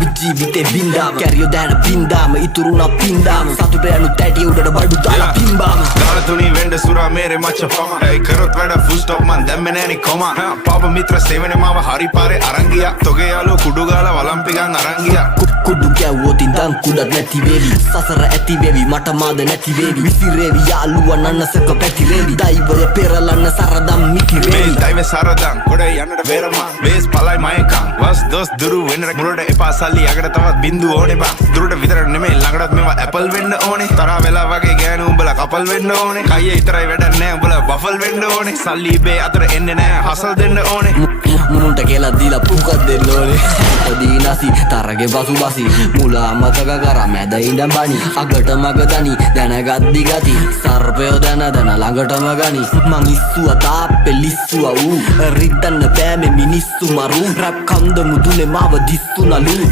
අපි ජීවිතේ බින්දාම කැරියෝ දැන බින්දාම ඉතුරුනා පින්දාම සතුට යනු තැටි උඩට බඩු දාලා පිම්බාම දාතුනි වෙන්න සුරා මේරේ මච්ච පම ඒ කරොත් වැඩ ෆුල් ස්ටොප් මන් දැම්මේ නෑනි කොම පාප මිත්‍ර සේවනේ මාව හරි පාරේ අරන් ගියා තොගේ යාළුවෝ කුඩු ගාලා වලම්පි ගන් අරන් ගියා කුඩු ගැව්වොත් ඉඳන් කුඩක් නැති වේවි සසර ඇති වේවි මට මාද නැති වේවි විසිරේවි යාළුවා නන්නසක පැතිරේවි දෛවය පෙරලන්න සරදම් මිතිරේවි මේ දෛවේ සරදම් ගොඩේ යන්නට වේරමා වේස් පලයි මයකම් වස් දොස් දුරු වෙන්න මුරට එපා සල්ලි යකට තවත් බින්දු ඕනේ බා දුරට විතර නෙමෙයි ළඟටත් මේවා ඇපල් වෙන්න ඕනේ තරහ වෙලා වගේ ගෑනු උඹලා කපල් වෙන්න ඕනේ කයියේ විතරයි වැඩක් නෑ උඹලා බෆල් වෙන්න ඕනේ සල්ලි ඉබේ අතර එන්නේ නෑ හසල් දෙන්න ඕනේ මුනුන්ට කියලා දීලා පුකක් දෙන්න ඕනේ දීනසි තරගේ පසුබසි මුලා මතක කරා මැද ඉඳන් බණි අගට මග දනි දැනගත් දිගති සර්පයෝ දන ළඟටම ගනි මං ඉස්සුවා තාප්පේ ලිස්සුවා ඌ රිද්දන්න බෑ මේ මිනිස්සු මරු රැප් කන්ද මුදුනේ මාව දිස්සුනලු